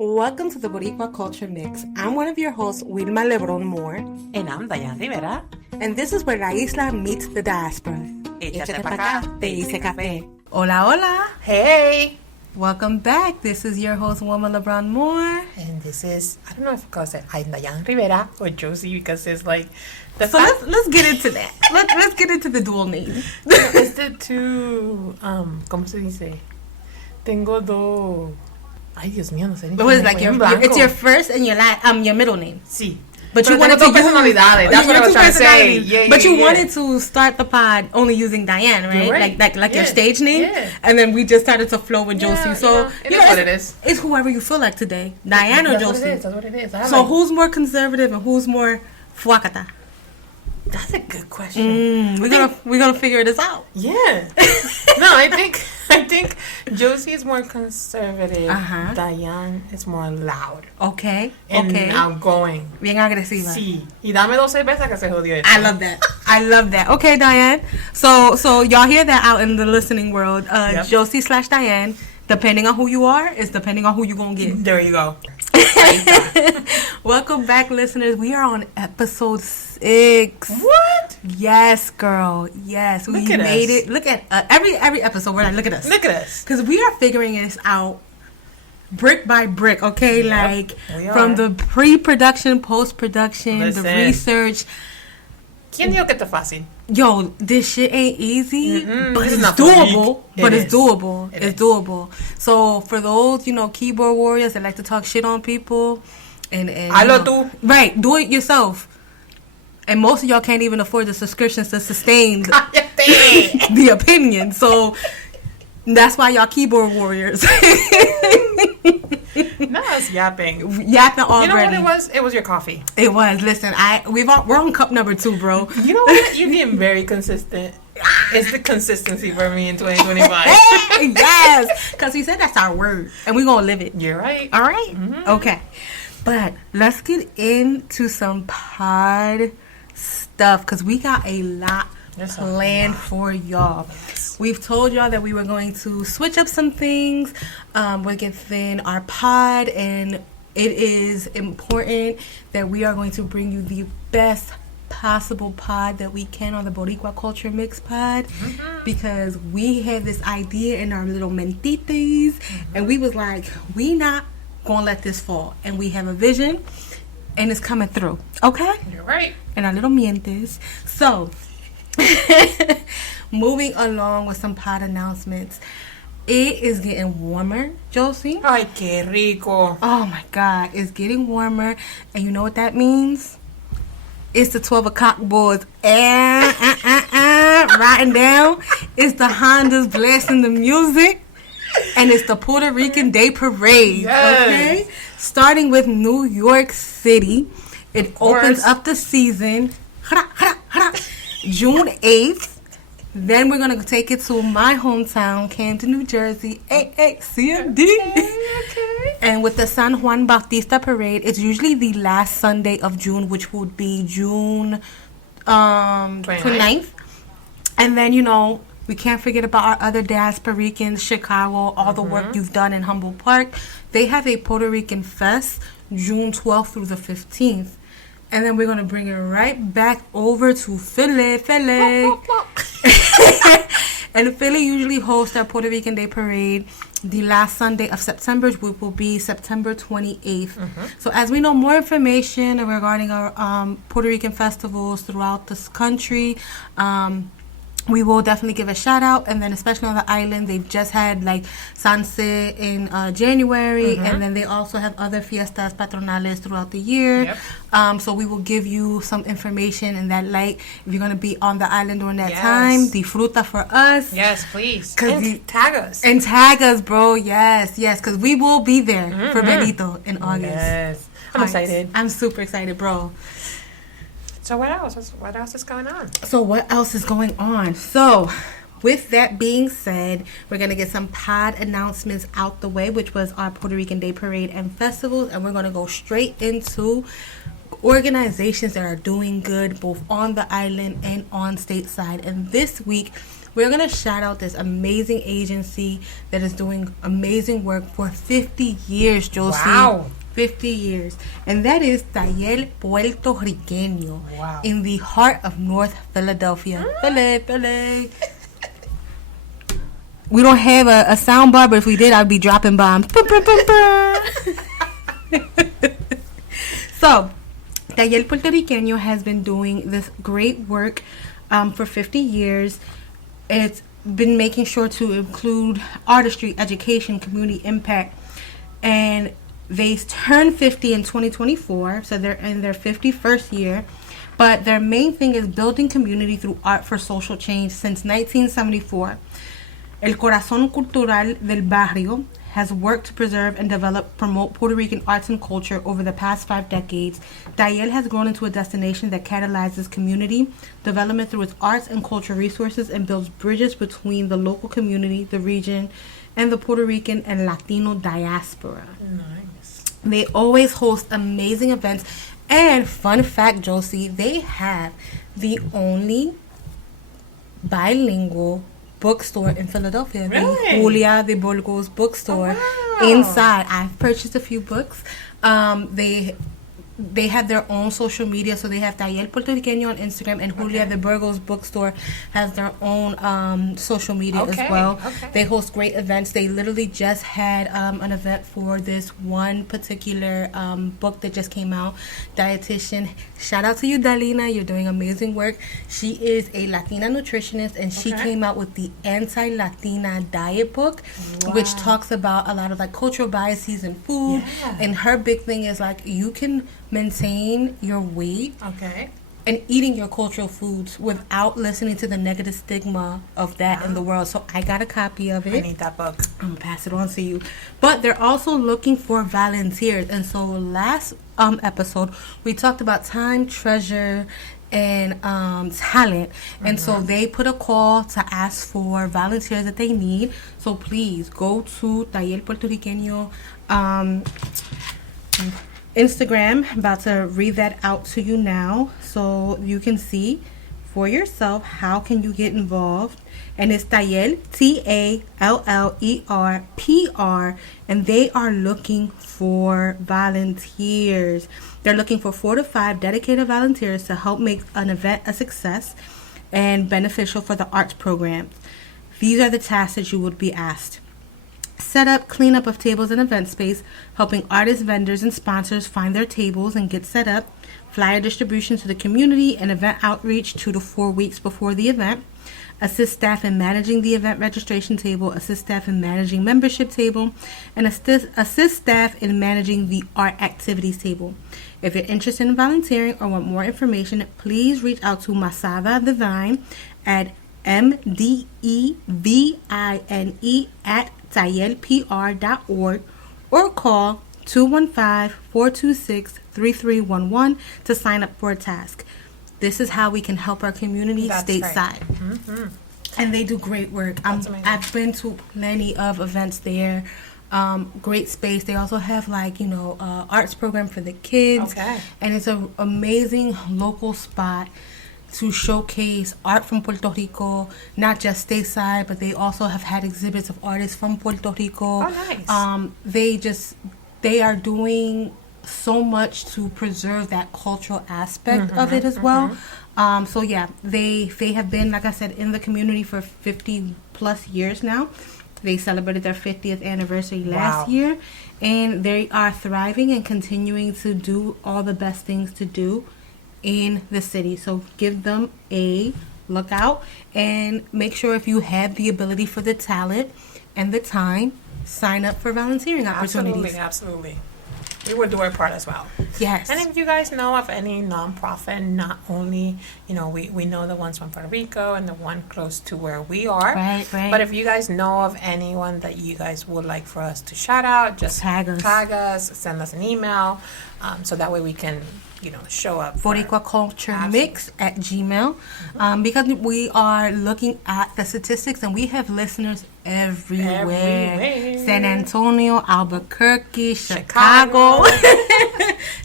Welcome to the Boricua Culture Mix. I'm one of your hosts, Wilma Lebron Moore. And I'm Diane Rivera. And this is where la isla meets the diaspora. Échate pa' acá, te hice café. Hola, hola. Hey. Welcome back. This is your host, Wilma Lebron Moore. And this is, I don't know if I say I'm Diane Rivera or Josie because it's like... So let's get into that. Let's get into the dual name. It's the two, ¿cómo se dice? Tengo dos... Ay, Dios mío, no sé. But it's like it's your first and your middle name. Sí. But you wanted to use personalidades. That's what I was trying to say. Yeah, but you wanted to start the pod only using Diane, right? Like your stage name. Yeah. And then we just started to flow with Josie. So it is what it is. It's whoever you feel like today, Diane or Josie. That's what it is. So who's more conservative and who's more fuacata? That's a good question. We're gonna figure this out. Yeah. No, I think Josie is more conservative. Diane is more loud. Okay. And outgoing. Bien agresiva. Sí. Y dame 2 cervezas que se jodió esto. I love that. Okay, Diane. So y'all hear that out in the listening world. Yep. Josie/Diane, depending on who you are, is depending on who you gonna get. There you go. Welcome back, listeners. We are on episode 6. What? Yes, girl. Yes, we made it. Look at every episode. We're like, look at us. Look at us. Because we are figuring this out brick by brick. Okay, yep, from the pre-production, post-production, Listen. the research. ¿Quién dijo que esto es fácil? Yo, this shit ain't easy, but it's not doable. It It's is. doable. It It's is. doable. So for those, keyboard warriors that like to talk shit on people, and Hazlo tú. Right, do it yourself. And most of y'all can't even afford the subscriptions to sustain the opinion. So that's why y'all keyboard warriors. No, it's yapping. Yapping already. You know what it was? It was your coffee. It was. Listen, we're on cup number 2, bro. You know what? You're being very consistent. It's the consistency for me in 2025. Yes, because we said that's our word, and we're gonna live it. You're right. All right. Okay, but let's get into some pod stuff because we got a lot planned for y'all. We've told y'all that we were going to switch up some things within our pod, and it is important that we are going to bring you the best possible pod that we can on the Boricua Culture Mix Pod, because we had this idea in our little mentitas, and we was like, we not gonna let this fall, and we have a vision, and it's coming through. Okay? You're right. And our little mientes. So moving along with some pod announcements. It is getting warmer, Josie. Ay, qué rico. Oh my God, it's getting warmer. And you know what that means? It's the 12 o'clock boys riding down. It's the Hondas blasting the music. And it's the Puerto Rican Day Parade. Yes. Okay? Starting with New York City. It opens up the season June 8th. Then we're going to take it to my hometown, Camden, New Jersey, CMD. Okay. And with the San Juan Bautista Parade, it's usually the last Sunday of June, which would be June 29th. And then, we can't forget about our other diasporicans, Chicago, all the work you've done in Humboldt Park. They have a Puerto Rican Fest, June 12th through the 15th. And then we're going to bring it right back over to Philly. And Philly usually hosts our Puerto Rican Day Parade the last Sunday of September, which will be September 28th. So as we know more information regarding our Puerto Rican festivals throughout this country, we will definitely give a shout out. And then especially on the island, they've just had like Sanse in January, and then they also have other fiestas patronales throughout the year. So we will give you some information in that light. If you're going to be on the island during that time, disfruta for us. Yes, please. And tag us. And tag us, bro. Yes, because we will be there for Benito in August. Yes. I'm excited. I'm super excited, bro. So what else? What else is going on? So with that being said, we're going to get some pod announcements out the way, which was our Puerto Rican Day Parade and festivals. And we're going to go straight into organizations that are doing good both on the island and on stateside. And this week, we're going to shout out this amazing agency that is doing amazing work for 50 years, Josie. Wow. 50 years. And that is Taller Puertorriqueño in the heart of North Philadelphia. Philly. We don't have a sound bar, but if we did, I'd be dropping bombs. So, Taller Puertorriqueño has been doing this great work for 50 years. It's been making sure to include artistry, education, community impact, and they turned 50 in 2024, so they're in their 51st year. But their main thing is building community through art for social change since 1974. El Corazón Cultural del Barrio has worked to preserve and promote Puerto Rican arts and culture over the past 5 decades. Taller has grown into a destination that catalyzes community development through its arts and culture resources and builds bridges between the local community, the region, and the Puerto Rican and Latino diaspora. Nice. They always host amazing events. And fun fact, Josie, they have the only bilingual bookstore in Philadelphia. Really? The Julia de Burgos bookstore. Oh, wow. Inside, I've purchased a few books. They have their own social media, so they have Taller Puertorriqueño on Instagram, and Julia de Burgos bookstore has their own social media as well. Okay. They host great events. They literally just had an event for this one particular book that just came out, Dietitian. Shout out to you, Dalina. You're doing amazing work. She is a Latina nutritionist, and she came out with the Anti-Latina Diet book, which talks about a lot of like cultural biases in food. Yeah. And her big thing is like you can maintain your weight and eating your cultural foods without listening to the negative stigma of that in the world. So I got a copy of it. I need that book. I'm gonna pass it on to you. But they're also looking for volunteers. And so last episode we talked about time, treasure, and talent. And so they put a call to ask for volunteers that they need. So please go to Taller Puertorriqueño Instagram. I'm about to read that out to you now so you can see for yourself how can you get involved. And it's Taller, TALLERPR, and they are looking for volunteers. They're looking for 4 to 5 dedicated volunteers to help make an event a success and beneficial for the arts programs. These are the tasks that you would be asked. Set up, cleanup of tables and event space, helping artists, vendors, and sponsors find their tables and get set up, flyer distribution to the community, and event outreach 2 to 4 weeks before the event, assist staff in managing the event registration table, assist staff in managing membership table, and assist staff in managing the art activities table. If you're interested in volunteering or want more information, please reach out to Masada Divine at MDEVINE@tallerpr.org or call 215-426-3311 to sign up for a task. This is how we can help our community stateside. Right. Mm-hmm. And they do great work. I've been to plenty of events there. Great space. They also have arts program for the kids. And it's an amazing local spot to showcase art from Puerto Rico, not just stateside, but they also have had exhibits of artists from Puerto Rico. Oh, nice. They are doing so much to preserve that cultural aspect of it as well. So yeah, they have been, like I said, in the community for 50 plus years now. They celebrated their 50th anniversary last year, and they are thriving and continuing to do all the best things to do in the city. So give them a look out and make sure if you have the ability for the talent and the time, sign up for volunteering opportunities. Absolutely. We will do our part as well. Yes. And if you guys know of any nonprofit, not only, we know the ones from Puerto Rico and the one close to where we are. Right. But if you guys know of anyone that you guys would like for us to shout out, just tag us, send us an email, so that way we can, show up. Boricua Culture Mix at Gmail. Because we are looking at the statistics and we have listeners everywhere. San Antonio, Albuquerque, Chicago.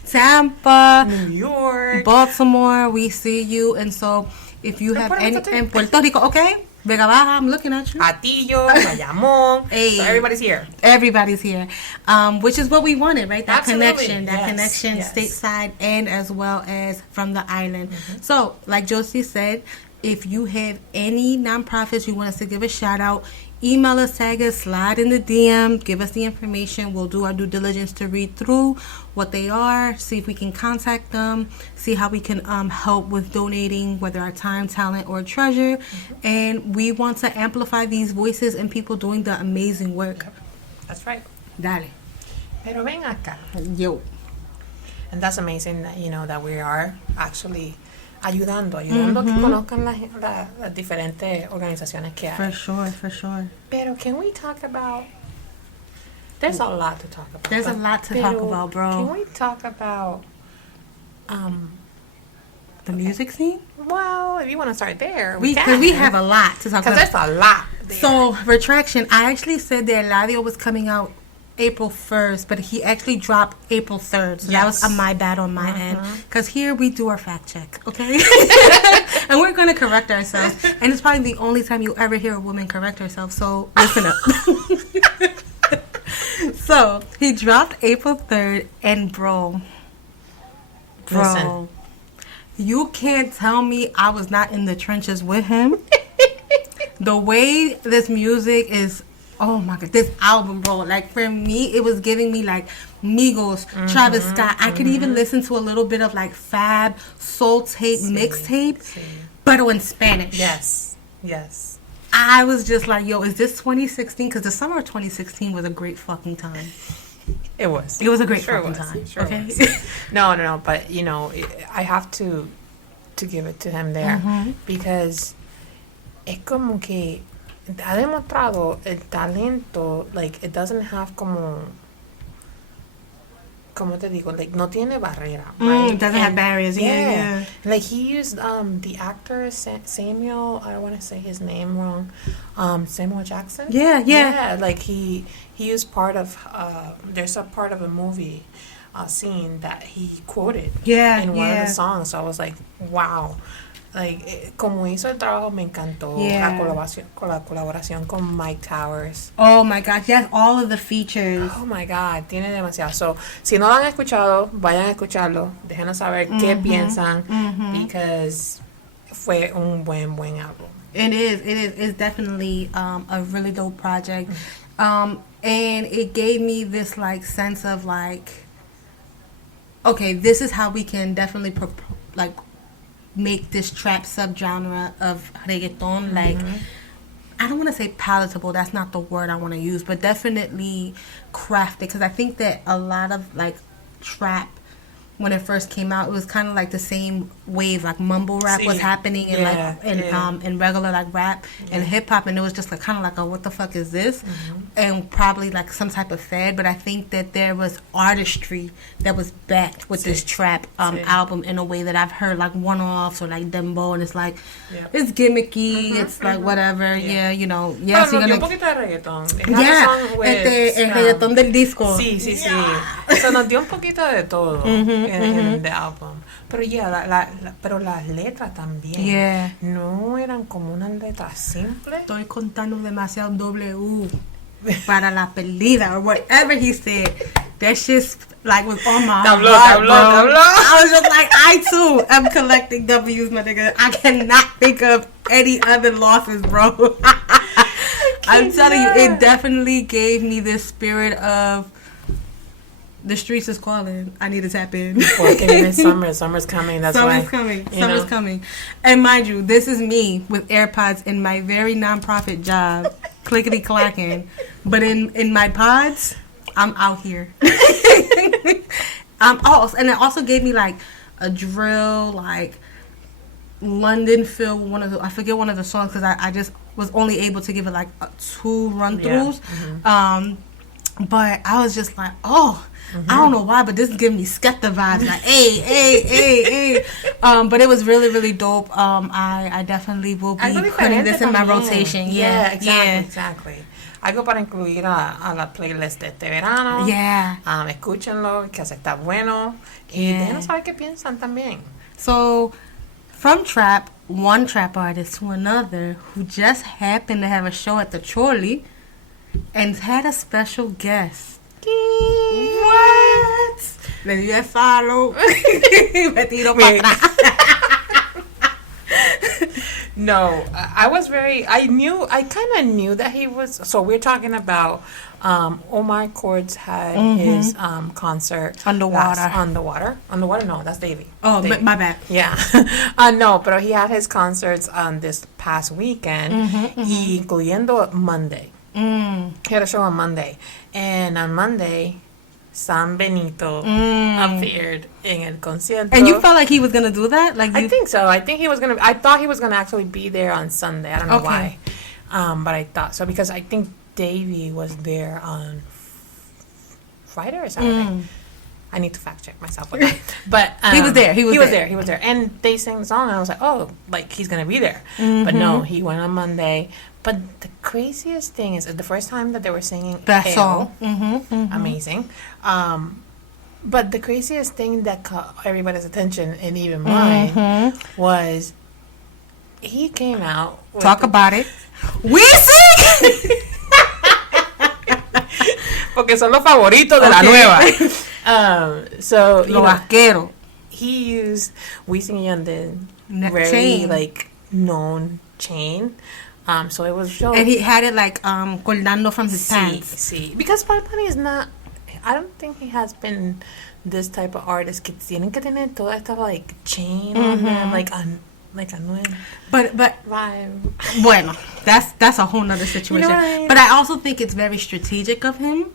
Tampa, New York, Baltimore. We see you. And so if you have any in Puerto Rico, okay? Vega Baja, I'm looking at you. Atillo, Bayamón. Hey. So everybody's here. Everybody's here. Which is what we wanted, right? That Absolutely. connection. That connection stateside and as well as from the island. So, like Josie said, if you have any nonprofits you want us to give a shout out, email us, tag us, slide in the DM, give us the information. We'll do our due diligence to read through what they are, see if we can contact them, see how we can help with donating, whether our time, talent, or treasure. And we want to amplify these voices and people doing the amazing work. That's right. Dale. Pero ven acá. Yo. And that's amazing that, you know, that we are actually ayudando a que conozcan las diferentes organizaciones que hay. For sure. Pero can we talk about... There's a lot to talk about. There's a lot to talk about, bro. Can we talk about... the music scene? Well, if you want to start there, we have a lot to talk about. Because there's a lot there. So, retraction. I actually said that Eladio was coming out April 1st, but he actually dropped April 3rd. So that was my bad on my end. Because here we do our fact check, okay? And we're going to correct ourselves. And it's probably the only time you ever hear a woman correct herself. So listen up. So he dropped April 3rd, and bro, Listen. you can't tell me I was not in the trenches with him. The way this music is, oh my god, this album, bro, like for me it was giving me like Migos, Travis Scott. I could even listen to a little bit of like Fab, Soul Tape, mixtape, but in Spanish. Yes. I was just like, yo, is this 2016? Because the summer of 2016 was a great fucking time. It was. It was a great fucking time. Okay. No, but you know, I have to give it to him there because es como que ha demostrado el talento, like it doesn't have como te digo, like no tiene barrera, right? It doesn't have barriers. Yeah. Like he used the actor Samuel, I don't want to say his name wrong, Samuel Jackson. Yeah. Like he used part of there's a part of a movie scene that he quoted in one of the songs. So I was like, wow. Like, como hizo el trabajo, me encantó. La colaboración con Mike Towers. Oh my God, yes, all of the features. Oh my God, tiene demasiado. So, si no lo han escuchado, vayan a escucharlo. Déjenos saber qué piensan, because fue un buen álbum. It is. It's definitely a really dope project. And it gave me this like sense of like, okay, this is how we can definitely make this trap subgenre of reggaeton like, I don't want to say palatable, that's not the word I want to use, but definitely crafted, because I think that a lot of like trap when it first came out, it was kind of like the same wave, like mumble rap was happening in regular like rap and hip hop, and it was just like kind of like a what the fuck is this, and probably like some type of fad. But I think that there was artistry that was backed with this trap album in a way that I've heard like one-offs or like dembo, and it's like it's gimmicky, it's like whatever, you know, yes, you're gonna un poquito de reggaeton. El reggaeton del disco. Sí. Eso nos dio un poquito de todo. En the album. Pero pero las letras también no eran como unas letras simples. Estoy contando demasiado W para la perdida or whatever he said. That shit like was on my heart, bro. I was just like, I too am collecting W's, my nigga. I cannot think of any other losses, bro. I'm telling you, it definitely gave me this spirit of the streets is calling. I need to tap in. Porque summer's coming. Summer's coming. And mind you, this is me with AirPods in my very non-profit job, clickety clacking. But in my pods, I'm out here. And it also gave me like a drill, like London feel. I forget one of the songs because I just was only able to give it like 2 run-throughs. But I was just like, oh. I don't know why, but this is giving me Skepta vibes. Like, hey. But it was really, really dope. I definitely will be putting this in my rotation. Yeah, exactly. Algo para incluir a la playlist de este verano. Escúchenlo, que está bueno. Y déjenos saber qué piensan también. So, from one trap artist to another who just happened to have a show at the Chorley and had a special guest. What? Le di a follow. Me tiro para atrás. No, I kind of knew that he was, so we're talking about, Omar Cords had his, concert. Underwater? No, that's Davey. Oh, Davey. My bad. Yeah. No, but he had his concerts on this past weekend, incluyendo Monday. He had a show on Monday. And on Monday, San Benito appeared in el concierto. And you felt like he was going to do that? I think so. I thought he was going to actually be there on Sunday. I don't know why. But I thought so because I think Davey was there on Friday or Saturday. I need to fact check myself with that. But he was there. He was there. And they sang the song, and I was like, oh, like he's going to be there. But no, he went on Monday. But the craziest thing is the first time that they were singing that song. Amazing. But the craziest thing that caught everybody's attention, and even mine, was he came out. Talk about it. We sing! Porque son los favoritos de la nueva. So, Los vaqueros. He used Wisin y Yandel, very chain. like known chain. So it was show. And he had it like colgando from his pants. See, because Bad Bunny is not. I don't think he has been this type of artist que tienen que tener toda esta like chain on them, like a nueva. But vibe. Bueno, that's a whole nother situation. You know what I mean? But I also think it's very strategic of him.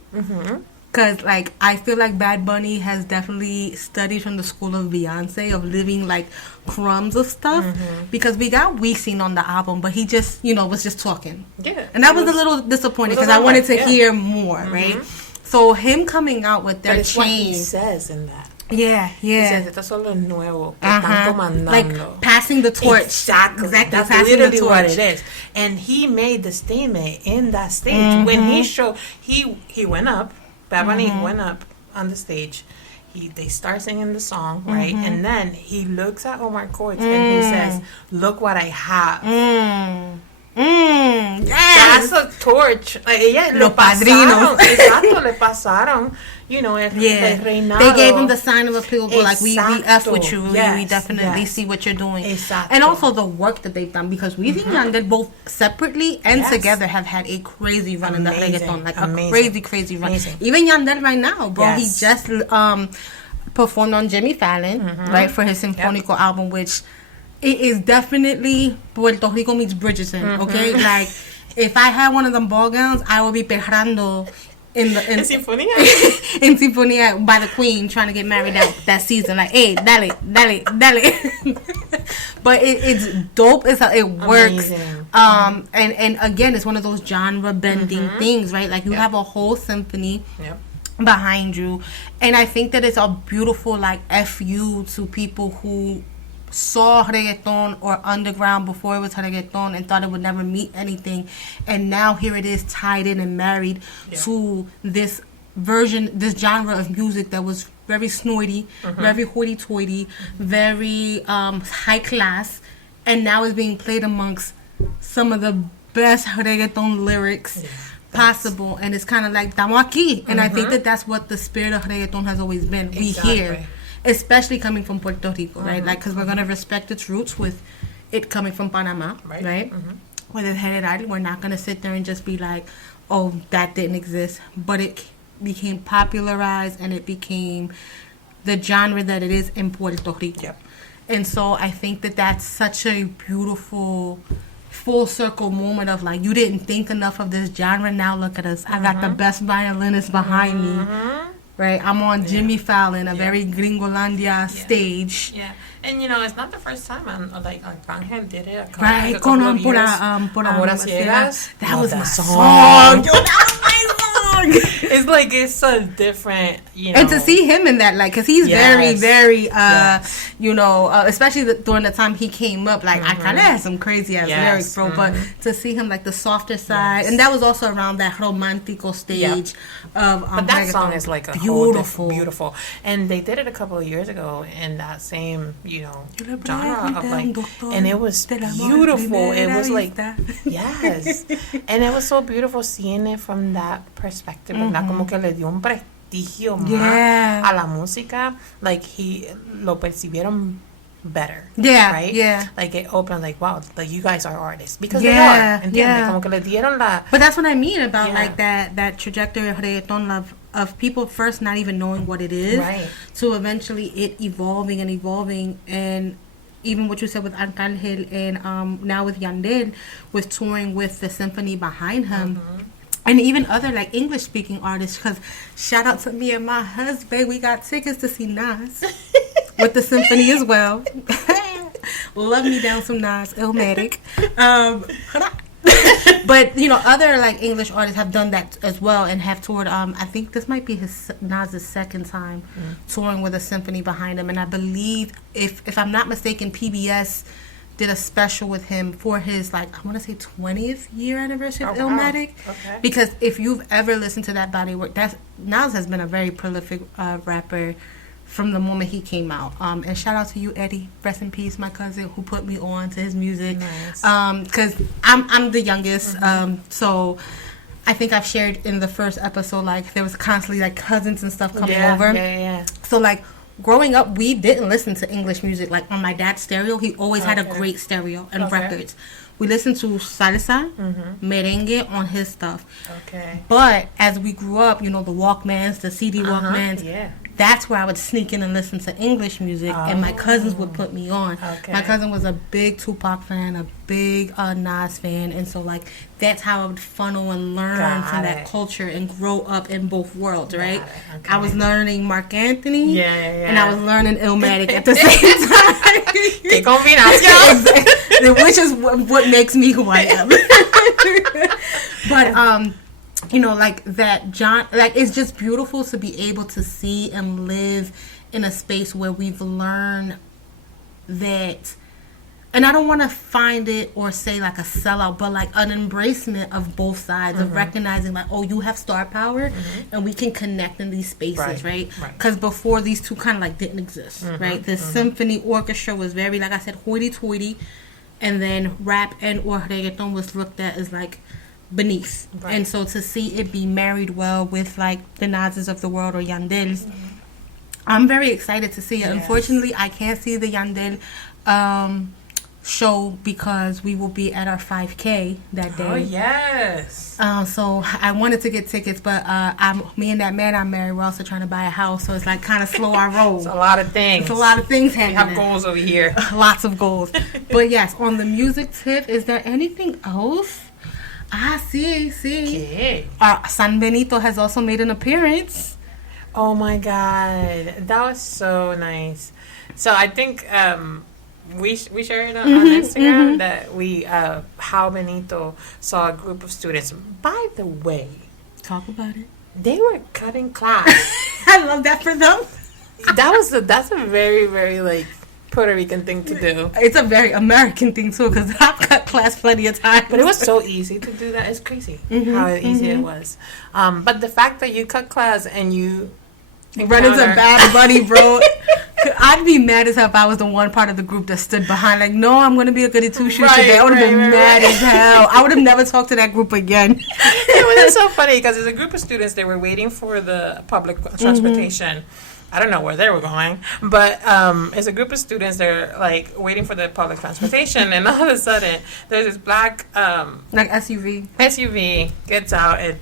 Because, like, I feel like Bad Bunny has definitely studied from the school of Beyonce, of living, like, crumbs of stuff. Because we got Wisin on the album, but he just, was just talking. Yeah. And that was a little disappointing because I wanted to hear more, right? So him coming out with their change. What he says in that. Yeah. He says, esto son los nuevos que están comandando. Like, passing the torch. Exactly. That's literally what it is. And he made the statement in that stage. When he showed, he went up. Bad Bunny went up on the stage. They start singing the song, right? And then he looks at Omar Cords and he says, "Look what I have." Yes. That's a torch. Los padrinos. Exacto, le pasaron. El reinado. They gave him the sign of approval, like we F with you. Yes, we definitely see what you're doing. Exacto. And also the work that they've done, because we and Yandel both separately and together have had a crazy run in the reggaeton, like a crazy run. Even Yandel right now, bro, he just performed on Jimmy Fallon, right, for his Sinfónico album, which it is definitely Puerto Rico meets Bridgerton, okay? Like, if I had one of them ball gowns, I would be perrando in Sinfonía. in Sinfonía by the Queen, trying to get married that season. Like, hey, dale. But it's dope. It works. Amazing. And again, it's one of those genre bending things, right? Like, you have a whole symphony behind you, and I think that it's a beautiful like FU to people who saw reggaeton or underground before it was reggaeton and thought it would never meet anything, and now here it is tied in and married to this genre of music that was very snorty, very hoity-toity, very high class, and now is being played amongst some of the best reggaeton lyrics possible, and it's kind of like estamos aquí, and I think that that's what the spirit of reggaeton has always been. We here. Especially coming from Puerto Rico, right? Like, because we're going to respect its roots with it coming from Panama, right? With it headed out. We're not going to sit there and just be like, oh, that didn't exist. But it became popularized and it became the genre that it is in Puerto Rico. Yep. And so I think that that's such a beautiful full circle moment of like, you didn't think enough of this genre. Now look at us. I got the best violinist behind me. Right, I'm on Jimmy Fallon, a very Gringolandia stage. Yeah, and it's not the first time. Like Arcángel did it. Right, con Amor a Ciegas. That was my song. Yo, that was my It's like it's a different, and to see him in that, like, because he's very, very, especially during the time he came up, like, I kind of had some crazy ass lyrics, bro. But to see him like the softer side, and that was also around that romantico stage of. But that song is like a beautiful, and they did it a couple of years ago in that same, genre of like, and it was beautiful. It was like, yes, and it was so beautiful seeing it from that perspective. Como que le dio un prestigio más a la música. Like lo percibieron better. Right? Like it opened like, wow, like you guys are artists. Because they are. Entiende? Como que le dieron la... But that's what I mean about like that trajectory of reggaeton of people first not even knowing what it is. Right. To eventually it evolving and even what you said with Arcángel and now with Yandel, with touring with the symphony behind him. And even other like English speaking artists, because shout out to me and my husband, we got tickets to see Nas with the symphony as well. Love me down some Nas, Illmatic. But other like English artists have done that as well and have toured. I think this might be Nas's second time touring with a symphony behind him, and I believe if I'm not mistaken, PBS did a special with him for his, like, I want to say 20th year anniversary of Illmatic. Okay. Because if you've ever listened to that body work, Nas has been a very prolific rapper from the moment he came out. And shout out to you, Eddie. Rest in peace, my cousin, who put me on to his music. Nice. Because I'm the youngest. So I think I've shared in the first episode, like, there was constantly, like, cousins and stuff coming over. Yeah. So, like, growing up, we didn't listen to English music. Like, on my dad's stereo, he always had a great stereo and records. We listened to salsa, merengue on his stuff. Okay. But as we grew up, the Walkmans, the CD Walkmans, that's where I would sneak in and listen to English music, and my cousins would put me on. Okay. My cousin was a big Tupac fan, a big Nas fan, and so, like, that's how I would funnel and learn from that culture and grow up in both worlds, right? Okay. I was learning Mark Anthony, and I was learning Illmatic at the same time. Que combinación. Which is what makes me who I am. But, like that John, like, it's just beautiful to be able to see and live in a space where we've learned that, and I don't want to find it or say like a sellout, but like an embracement of both sides, of recognizing like, oh, you have star power and we can connect in these spaces, right? Because before, these two kind of like didn't exist, right? The symphony orchestra was very, like I said, hoity-toity, and then rap and or reggaeton was looked at as like beneath. And so to see it be married well with like the Nas's of the world or Yandel's, I'm very excited to see it. Unfortunately, I can't see the Yandel show because we will be at our 5K that day. Oh, yes. So I wanted to get tickets, but me and that man I'm married, we're also trying to buy a house, so it's like kind of slow our roll. It's a lot of things. It's a lot of things happening. We have goals over here. Lots of goals. But yes, on the music tip, is there anything else? Sí. ¿Qué? San Benito has also made an appearance. Oh my God, that was so nice. So I think we shared on Instagram that we how Benito saw a group of students. By the way, talk about it. They were cutting class. I love that for them. That's a very, very like Puerto Rican thing to do. It's a very American thing too, because I've cut class plenty of times. But it was so easy to do that. It's crazy how easy it was. But the fact that you cut class and you run into bad buddy, bro. I'd be mad as hell if I was the one part of the group that stood behind, like, no, I'm going to be a goody two-shoes today. I would have been mad as hell. I would have never talked to that group again. It was so funny because there's a group of students, they were waiting for the public transportation. I don't know where they were going, but it's a group of students, they're like waiting for the public transportation, and all of a sudden there's this black like SUV gets out, and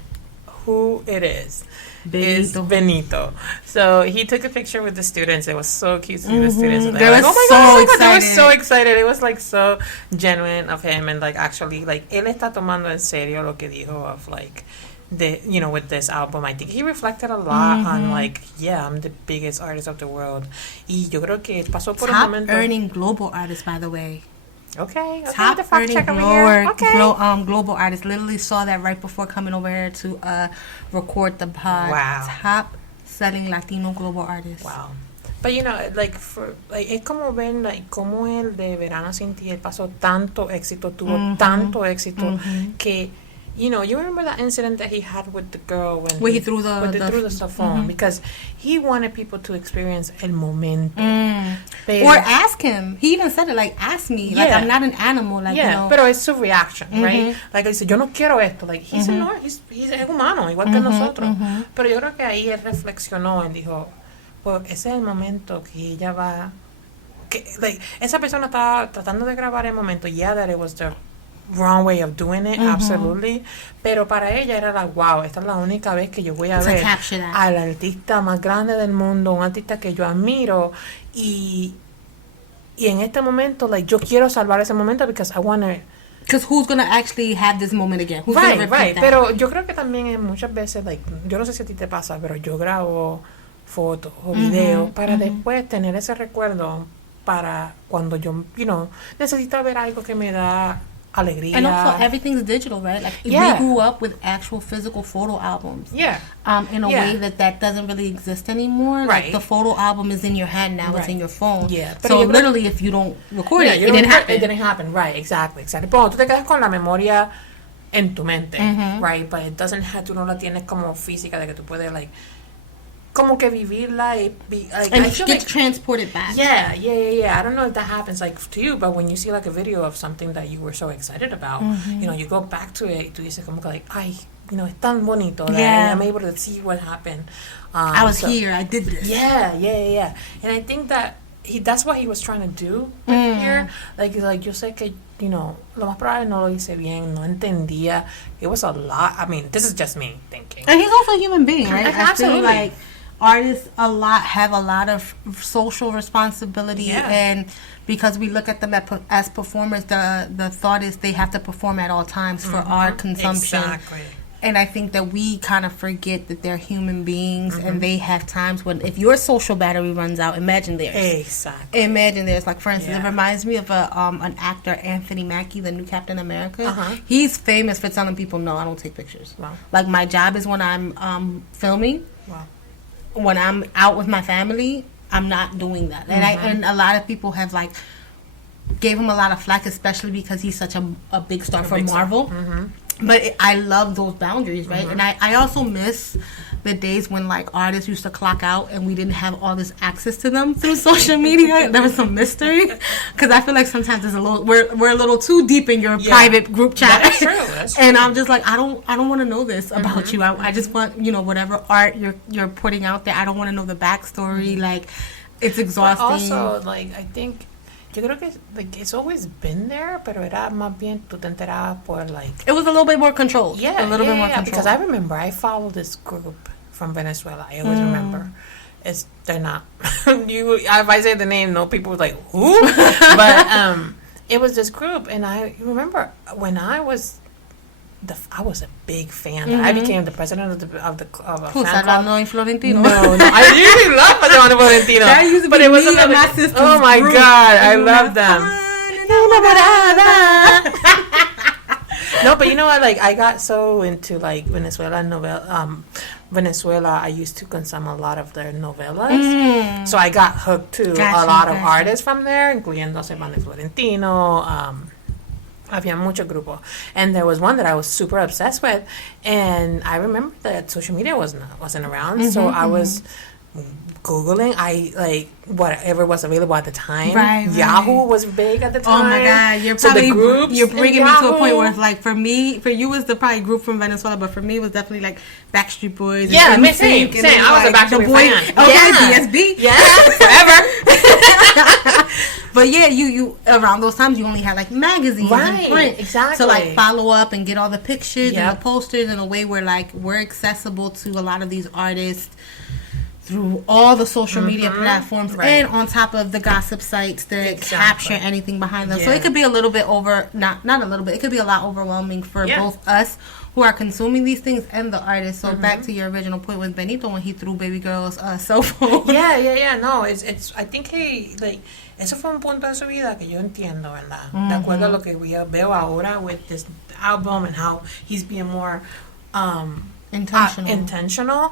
who it is Benito. Benito. So he took a picture with the students. It was so cute to see the students. And they were like, oh my God, they were so excited. It was like so genuine of him, and like actually like él está tomando en serio lo que dijo of like with this album. I think he reflected a lot on like, I'm the biggest artist of the world. Y yo creo que pasó por un momento. Top earning global artist, by the way. Okay. Top earning global artist. Literally saw that right before coming over here to record the pod. Wow. Top selling Latino global artist. Wow. But es como ver cómo el de Verano Sin Ti, él pasó tanto éxito, tuvo tanto éxito que, you remember that incident that he had with the girl when he threw the cell phone because he wanted people to experience el momento. Or ask him. He even said it, ask me. Yeah. I'm not an animal. Pero es su reaction, right? Dice, yo no quiero esto. He's he's humano, igual que nosotros. Pero yo creo que ahí él reflexionó y dijo, pues ese es el momento que ella va... esa persona estaba tratando de grabar el momento. Yeah, that it was the wrong way of doing it, absolutely. Pero para ella era wow, esta es la única vez que yo voy a ver al artista más grande del mundo, un artista que yo admiro y en este momento, yo quiero salvar ese momento because I want to... Because who's going to actually have this moment again? Who's right, gonna repeat that? Pero yo creo que también muchas veces, yo no sé si a ti te pasa, pero yo grabo fotos o videos para después tener ese recuerdo para cuando yo, necesito ver algo que me da alegría. And also everything's digital, right? We grew up with actual physical photo albums. Yeah. In a way that doesn't really exist anymore. Right. The photo album is in your hand now, it's in your phone. Yeah. So literally if you don't record it didn't happen. It didn't happen, right, exactly. Pero tú te quedas con la memoria en tu mente, right? But it doesn't have, tú no la tienes como física de que tú puedes como que vivirla and get transported back. Yeah. I don't know if that happens to you, but when you see a video of something that you were so excited about, you go back to it, tú dices como que ay, es tan bonito that I'm able to see what happened. I was here, I did this. Yeah. And I think that that's what he was trying to do here. Yo sé que, lo más probable no lo hice bien, no entendía. It was a lot. I mean, this is just me thinking. And he's also a human being, right? Absolutely. I feel artists have a lot of social responsibility, and because we look at them as performers, the thought is they have to perform at all times for our consumption. Exactly. And I think that we kind of forget that they're human beings, and they have times when if your social battery runs out, imagine theirs. Exactly. Imagine theirs. For instance, it reminds me of an actor, Anthony Mackie, the new Captain America. He's famous for telling people, no, I don't take pictures. Wow. My job is when I'm filming. Wow. When I'm out with my family, I'm not doing that. And a lot of people have gave him a lot of flack, especially because he's such a big star for Marvel. But I love those boundaries, right? And I also miss the days when artists used to clock out and we didn't have all this access to them through social media. There was some mystery because I feel sometimes there's we're a little too deep in your private group chat. That's true. And I'm just I don't want to know this about you. I just want whatever art you're putting out there. I don't want to know the backstory. It's exhausting. But also, I think. Yo creo que it's always been there, pero era más bien tú te enterabas por It was a little bit more controlled. Yeah, a little bit more controlled. Because I remember I followed this group from Venezuela. I always remember. They're not. If I say the name, no people were who? But it was this group, and I remember when I was a big fan. I became the president of a fan club. No, Florentino. No, I usually love Salvador Florentino. That used to be but it was me another. And my sister's oh my group. God, I love them. No, but you know what? I got so into Venezuela Venezuela. I used to consume a lot of their novelas, so I got hooked to a lot of artists from there, incluyendo Salvador Florentino. Había mucho grupo, and there was one that I was super obsessed with, and I remember that social media wasn't around, so I was Googling. Whatever was available at the time. Right. Yahoo was big at the time. Oh my God, you're bringing me to a point where it's for you was the probably group from Venezuela, but for me it was definitely Backstreet Boys. Yeah, same. I was a Backstreet Boy fan. Okay, BSB. Yeah, forever. But yeah, you around those times you only had magazines and print. Exactly. So follow up and get all the pictures and the posters in a way where we're accessible to a lot of these artists through all the social media platforms and on top of the gossip sites that capture anything behind them. So it could be a little bit not a little bit, it could be a lot overwhelming for both us who are consuming these things and the artists. So back to your original point with Benito when he threw Baby Girl's cell phone. No, it's I think he, like, eso fue un punto de su vida que yo entiendo, ¿verdad? De acuerdo a lo que veo ahora with this album and how he's being more intentional.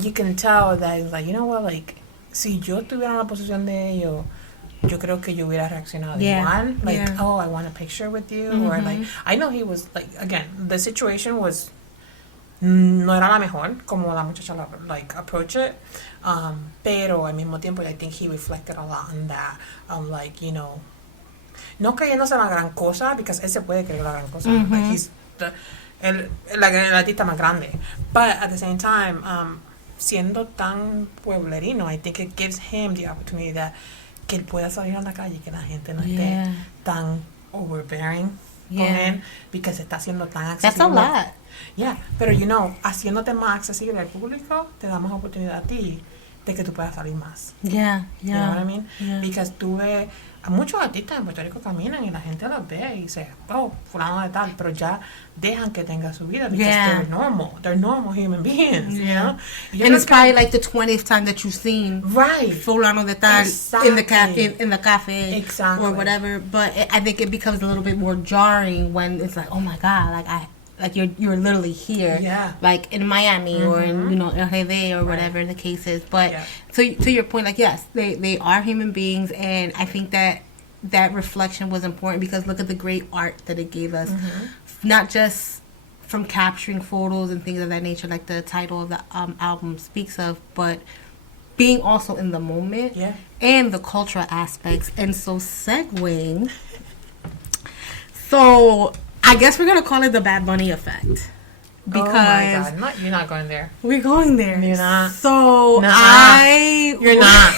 You can tell that he's like, you know what, like, si yo estuviera en la posición de ellos, yo creo que yo hubiera reaccionado igual. Like, oh, I want a picture with you. Or like, I know he was, like, again, the situation was, no era la mejor, como la muchacha, like, approach it. Pero al mismo tiempo, I think he reflected a lot on that. Like, you know, no creyéndose la gran cosa, because él se puede creer la gran cosa. Like, he's el artista más grande. But at the same time, siendo tan pueblerino, I think it gives him the opportunity that que él pueda salir a la calle, que la gente no esté tan overbearing con él, because está haciendo tan accesible. That's a lot. Yeah, pero you know, haciéndote más accesible al público, te da más oportunidad a ti de que tú puedas salir más. Yeah. You know what I mean? Because tuve muchos artistas en Puerto Rico caminan y la gente los ve y dice, oh, fulano de tal, pero ya dejan que tenga su vida because they're normal human beings, you know? And it's probably like the 20th time that you've seen fulano de tal in the cafe or whatever, but I think it becomes a little bit more jarring when it's like, oh my God, like you're literally here, like in Miami or in, you know, RD or whatever the case is. But to your point, like, yes, they are human beings, and I think that reflection was important because look at the great art that it gave us, not just from capturing photos and things of that nature, like the title of the album speaks of, but being also in the moment and the cultural aspects. And so segueing, so I guess we're going to call it the Bad Bunny effect. Because oh my God, you're not going there. We're going there. You're not. So You're not.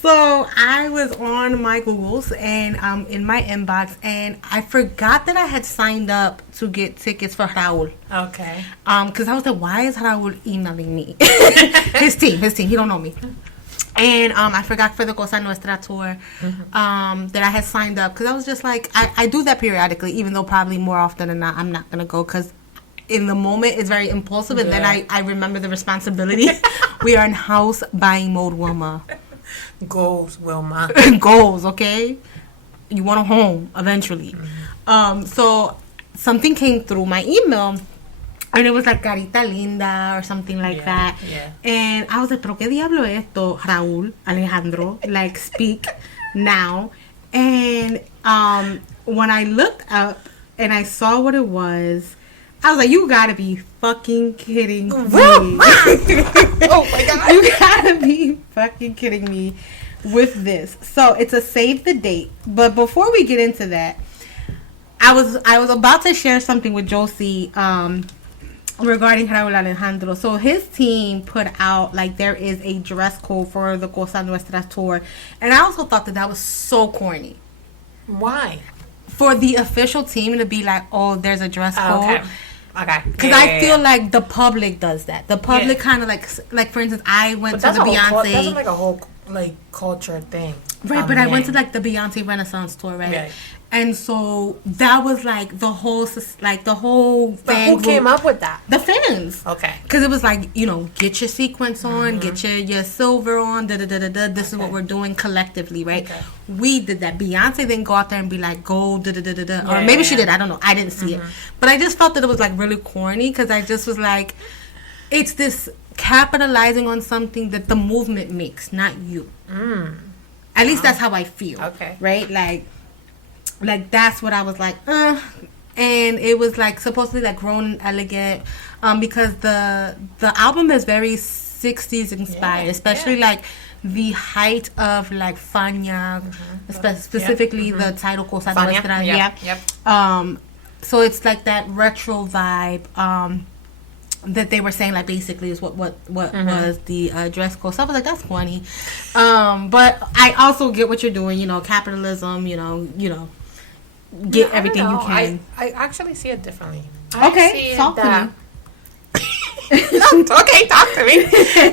So I was on my Googles and in my inbox, and I forgot that I had signed up to get tickets for Rauw. Okay. Because I was like, why is Rauw emailing me? His team, he don't know me. And I forgot for the Cosa Nuestra tour that I had signed up because I was just like, I do that periodically, even though probably more often than not I'm not going to go because in the moment it's very impulsive, and then I remember the responsibility. We are in house buying mode, Wilma. Goals, Wilma. Goals, okay? You want a home eventually. So something came through my email. And it was like Carita Linda or something like that. Yeah. And I was like, ¿pero qué diablo es esto, Rauw Alejandro? Like, speak now. And when I looked up and I saw what it was, I was like, you gotta be fucking kidding me. Oh my God. You gotta be fucking kidding me with this. So it's a save the date. But before we get into that, I was about to share something with Josie regarding Rauw Alejandro. So his team put out, like, there is a dress code for the Cosa Nuestra tour. And I also thought that was so corny. Why? For the official team to be like, oh, there's a dress code. Okay. Because I feel like the public does that. The public kind of like, for instance, I went to the Beyonce. That's like a whole, like, culture thing. Right, but I went to, like, the Beyonce Renaissance tour, right? And so that was like the whole fan. But who came up with that? The fans. Okay. Because it was like, you know, get your sequence on, get your silver on, da-da-da-da-da. This is what we're doing collectively, right? Okay. We did that. Beyonce didn't go out there and be like, gold, da-da-da-da-da. Or maybe she did. I don't know. I didn't see it. But I just felt that it was like really corny because I just was like, it's this capitalizing on something that the movement makes, not you. At least that's how I feel. Okay. Right? Like that's what I was like, and it was like supposedly like grown and elegant, because the album is very 60s inspired, especially like the height of like Fania, specifically the title Cosa Nuestra. So it's like that retro vibe. That they were saying, like, basically is what was the dress code. So I was like, that's funny. But I also get what you're doing, you know, capitalism, you know, get everything you can. I actually see it differently. Okay, talk to me. No, okay, talk to me.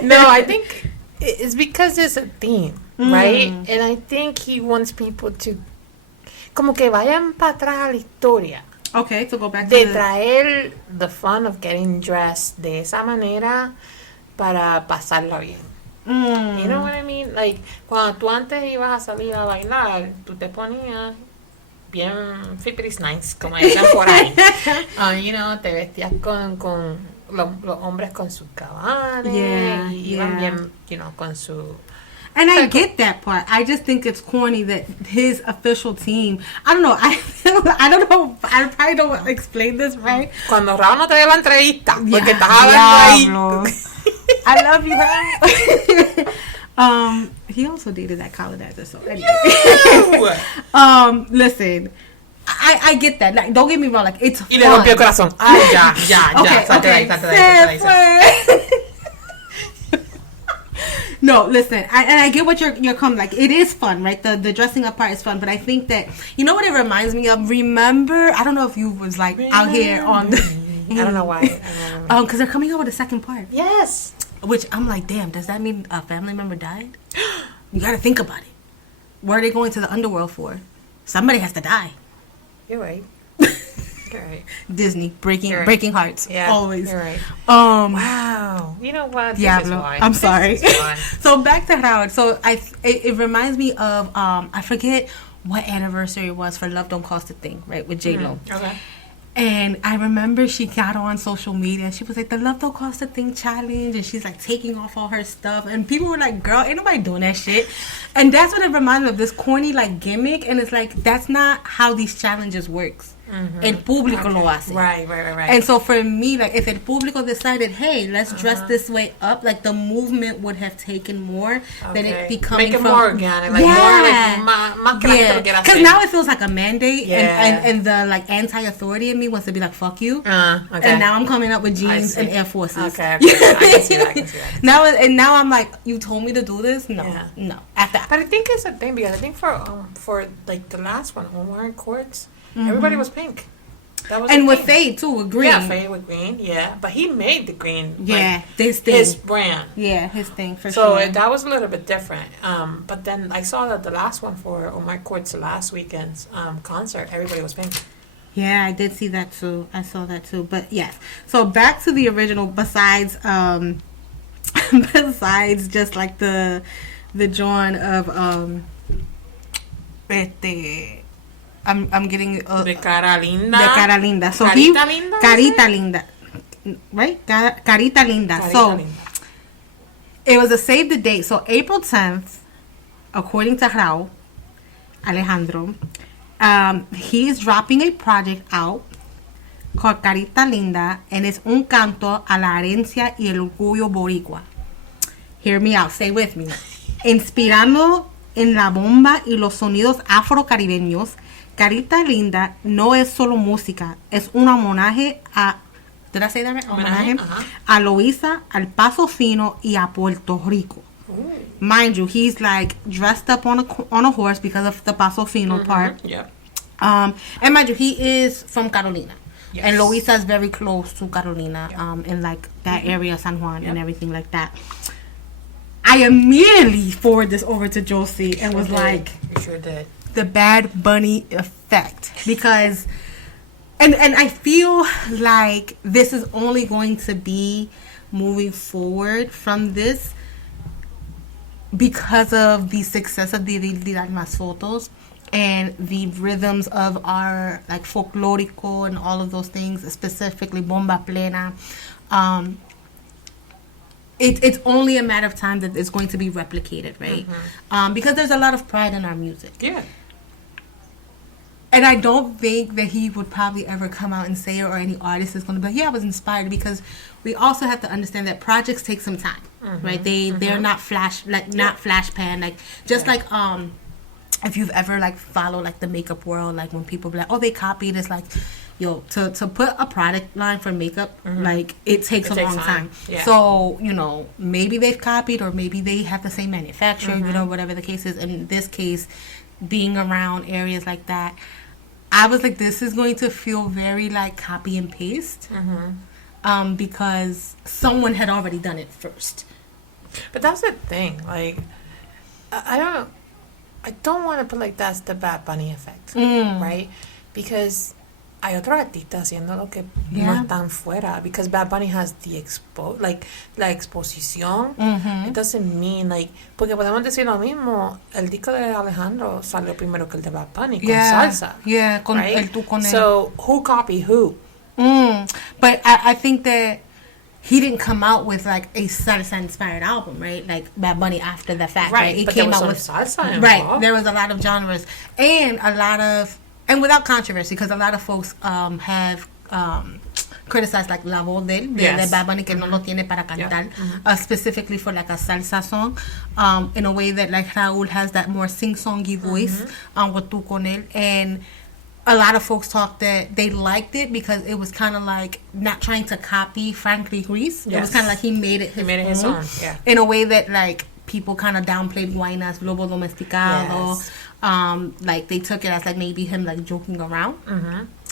No, I think it's because there's a theme, right? And I think he wants people to como que vayan para atrás a la historia. Okay, to go back de to traer the fun of getting dressed de esa manera para pasarla bien. You know what I mean? Like, cuando tú antes ibas a salir a bailar, tú te ponías bien flippity nice, como dicen por ahí. You know, te vestías con los hombres con sus cabanes y iban bien, you know, con su... And I get that part. I just think it's corny that his official team. I don't know. I don't know. I probably don't explain this right. Cuando Rauw no te dio la entrevista, porque estás hablando ahí. I love you, Rauw. He also dated that college actor. So anyway, listen. I get that. Like, don't get me wrong. Like, it's y le rompió el corazón. Ay, ya. Okay. No, listen, I get what you're coming. Like, it is fun, right? The dressing up part is fun, but I think that, you know what it reminds me of? Remember, I don't know if you was like out here on the... I don't know why. Because they're coming out with a second part. Yes. Which I'm like, damn, does that mean a family member died? You got to think about it. What are they going to the underworld for? Somebody has to die. You're right. You're right. Disney breaking hearts. Yeah, always. You're right. Wow. You know what? Diablo. I'm sorry. So back to Howard. So it reminds me of I forget what anniversary it was for Love Don't Cost a Thing, right, with J-Lo. Okay. And I remember she got on social media and she was like, the Love Don't Cost a Thing challenge, and she's like taking off all her stuff, and people were like, girl, ain't nobody doing that shit. And that's what it reminds me of, this corny like gimmick, and it's like, that's not how these challenges works. El público lo hace. Right. And so for me, like, if el público decided, hey, let's dress this way up, like, the movement would have taken more than it becoming Make it more organic, like more like because now it feels like a mandate, and the like anti-authority in me wants to be like, fuck you. And now I'm coming up with jeans and Air Forces. Okay. I can see that. Now I'm like, you told me to do this? No. After, but I think it's a thing, because I think for like the last one, Omar Courts, everybody was pink. That was and with Fade too, with green. Yeah, Fade with green. Yeah, but he made the green. Yeah, like, his brand. Yeah, his thing for sure. So that was a little bit different. But then I saw that the last one for Omar Court's last weekend's concert, everybody was pink. Yeah, I did see that too. I saw that too. But yes, so back to the original. Besides just like the John of I'm getting de cara linda. De cara linda. So Carita Linda. Carita Linda, right? Carita Linda. So it was a save the date. So April 10th, according to Rauw Alejandro, he is dropping a project out called Carita Linda, and it's un canto a la herencia y el orgullo boricua. Hear me out. Stay with me. Inspirando en la bomba y los sonidos afrocaribeños, Carita Linda no es solo música, es un homenaje a... Did I say that right? Homenaje a Loíza, al Paso Fino y a Puerto Rico. Ooh. Mind you, he's like dressed up on a horse because of the Paso Fino part. Yeah. And mind you, he is from Carolina. Yes. And Loíza is very close to Carolina, in like that area, San Juan, and everything like that. I immediately forwarded this over to Josie and was like, you sure did. The Bad Bunny effect, because and I feel like this is only going to be moving forward from this because of the success of the Más Fotos and the rhythms of our like folklorico and all of those things, specifically Bomba Plena. It's only a matter of time that it's going to be replicated, right? Because there's a lot of pride in our music. Yeah. And I don't think that he would probably ever come out and say it, or any artist is going to be like, yeah, I was inspired, because we also have to understand that projects take some time, right? They're not not flash pan, like just like if you've ever like followed like the makeup world, like when people be like, oh, they copied, it's like, yo, to put a product line for makeup, like it takes a long time. Yeah. So, you know, maybe they've copied, or maybe they have the same manufacturer, you know, whatever the case is. In this case, being around areas like that, I was like, this is going to feel very like copy and paste. because someone had already done it first. But that's the thing. Like, I don't want to put like that's the Bad Bunny effect, right? Because hay otros artistas haciendo lo que no están fuera. Because Bad Bunny has the la exposición. It doesn't mean like, porque podemos decir lo mismo. El disco de Alejandro salió primero que el de Bad Bunny con salsa. Yeah, con right? el tú con él. So who copied who? But I think that he didn't come out with like a salsa inspired album, right? Like Bad Bunny after the fact, right? He but came there was out with salsa involved. Right. There was a lot of genres and without controversy, because a lot of folks have criticized like la voz de Bad Bunny que no lo tiene para cantar, specifically for like a salsa song, in a way that like Rauw has that more sing-songy voice with tú con él. And a lot of folks talked that they liked it because it was kind of like not trying to copy Frankly Grease. It was kind of like he made it his own. Yeah. In a way that like people kind of downplayed Guayna's Lobo Domesticado. Like they took it as like maybe him like joking around.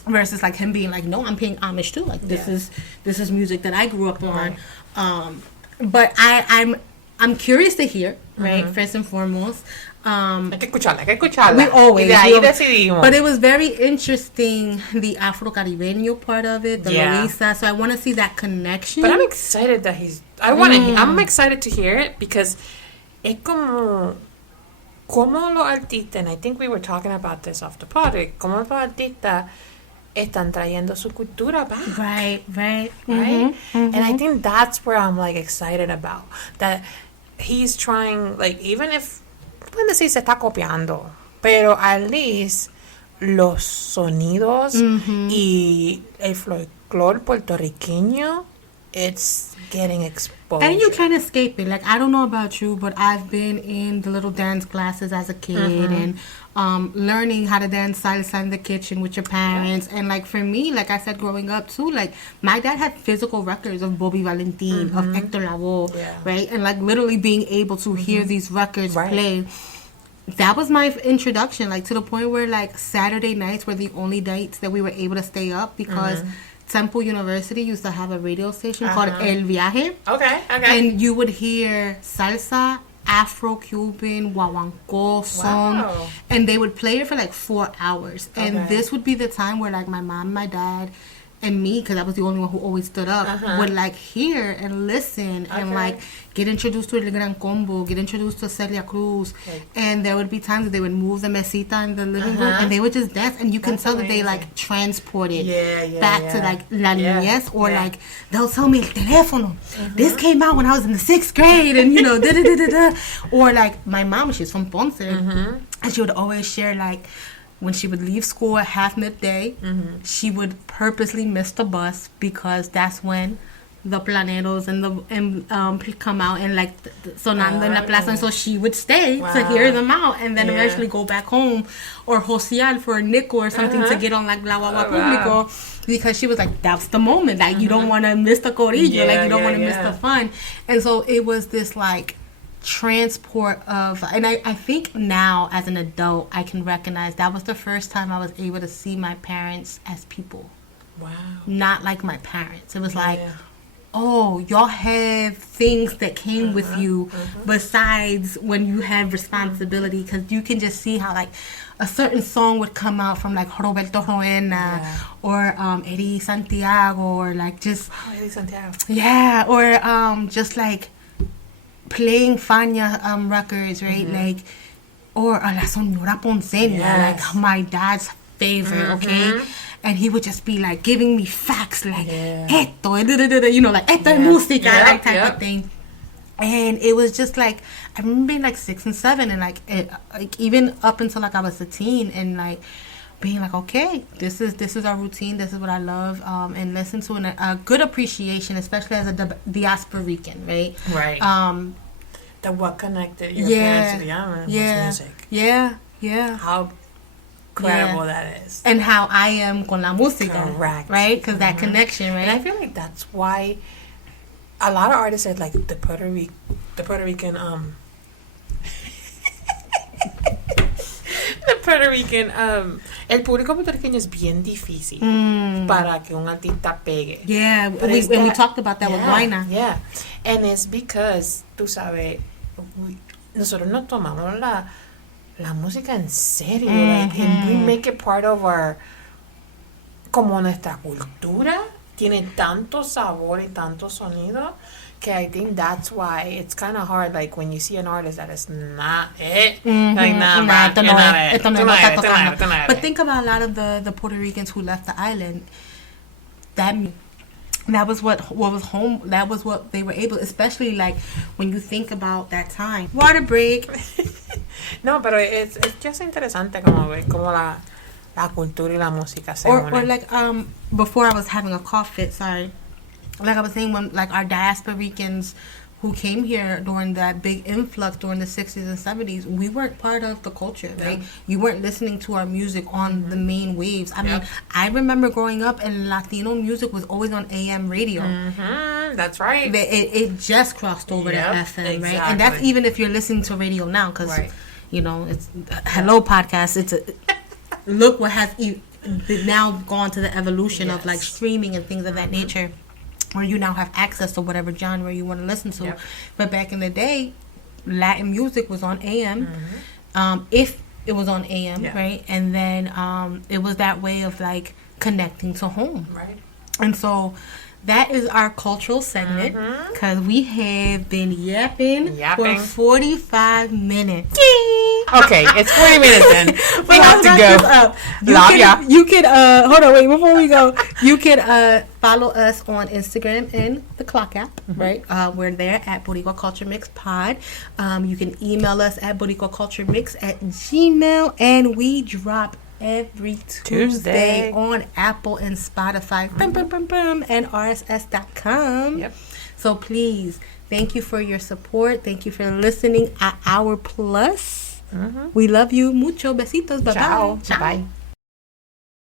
Versus like him being like, no, I'm paying homage too. Like this is music that I grew up on. But I'm curious to hear, right? First and foremost. Hay que escucharla. We always. Y de ahí decidimos. But it was very interesting, the Afro-Caribeño part of it, the Marisa. So I want to see that connection. But I'm excited that I'm excited to hear it because es como los artistas, and I think we were talking about this off the pod, como los artistas están trayendo su cultura back. Right. And I think that's where I'm like excited about. That he's trying, like, even if pueden decir se está copiando, pero at least los sonidos y el folclore puertorriqueño, it's getting exposed. And you can't escape it. Like, I don't know about you, but I've been in the little dance classes as a kid and learning how to dance salsa in the kitchen with your parents. And like for me, like I said, growing up too, like my dad had physical records of Bobby Valentin, of Hector Lavoe, right? And like literally being able to hear these records play. That was my introduction, like to the point where like Saturday nights were the only nights that we were able to stay up because Temple University used to have a radio station called El Viaje. Okay. And you would hear salsa, Afro-Cuban, guaguancó, son, and they would play it for like 4 hours. And this would be the time where like my mom, my dad, and me, because I was the only one who always stood up, would like hear and listen and like get introduced to El Gran Combo, get introduced to Celia Cruz. And there would be times that they would move the mesita in the living room and they would just dance, and you can tell that they like transported back to like La Niñez, or like they'll tell me el teléfono. This came out when I was in the 6th grade, and you know, or like my mom, she's from Ponce, and she would always share like, when she would leave school at half midday, she would purposely miss the bus because that's when the planeros and come out and like sonando en la plaza, and so she would stay to hear them out and then eventually go back home or josear for a nickel or something to get on like La Guagua Público, because she was like, that's the moment, like you don't want to miss the corillo, like you don't want to miss the fun. And so it was this like transport of, and I think now as an adult I can recognize that was the first time I was able to see my parents as people. Not like my parents. It was like, oh, y'all have things that came with you besides when you have responsibility, because you can just see how like a certain song would come out from like Roberto Roena or Eddie Santiago, or like just Eddie Santiago, or just like playing Fania records, right? Like, or La Sonora Ponceña, like my dad's favorite, okay? And he would just be like giving me facts like esto, you know, like esto es música, like type of thing. And it was just like, I remember being like 6 and 7, and like even up until like I was a teen, and like being like, okay, this is our routine, this is what I love, and listen to a good appreciation, especially as a diasporican, right? That what connected your parents to the genre was music. How incredible that is. And how I am con la música. Correct. Right? Because that connection, right? And I feel like that's why a lot of artists said like the Puerto Rican The Puerto Rican, el público puertorriqueño es bien difícil para que un artista pegue. Yeah, we talked about that with Guayna. Yeah, and it's because, tú sabes, nosotros nos tomamos la música en serio, like, and we make it part of our, como nuestra cultura, tiene tanto sabor y tanto sonido, que I think that's why it's kind of hard, like, when you see an artist that is not it, like, But think about a lot of the Puerto Ricans who left the island. That was what was home. That was what they were able, especially like when you think about that time. Water break. No, pero es just interesante como ver como la cultura y la música se unen. Or like before I was having a cough fit. Sorry. Like I was saying, when like our diasporicans who came here during that big influx during the 60s and 70s, we weren't part of the culture, right? You weren't listening to our music on the main waves. I mean, I remember growing up and Latino music was always on AM radio. That's right. It just crossed over to FM, exactly. Right? And that's even if you're listening to radio now, because, you know, it's hello podcast. It's a look what has now gone to the evolution of like streaming and things of that nature, where you now have access to whatever genre you want to listen to. But back in the day, Latin music was on AM, if it was on AM, right? And then it was that way of like connecting to home, right? And so that is our cultural segment, because we have been yapping for 45 minutes. Okay, it's 40 minutes then. We have to go. You can hold on, wait, before we go, you can follow us on Instagram and the Clock app, right? We're there at Boricua Culture Mix Pod. You can email us at boricuaculturemix@gmail.com, and we drop every Tuesday on Apple and Spotify and RSS.com. So please, thank you for your support. Thank you for listening at Hour Plus. We love you mucho. Besitos. Bye-bye. Ciao. Bye.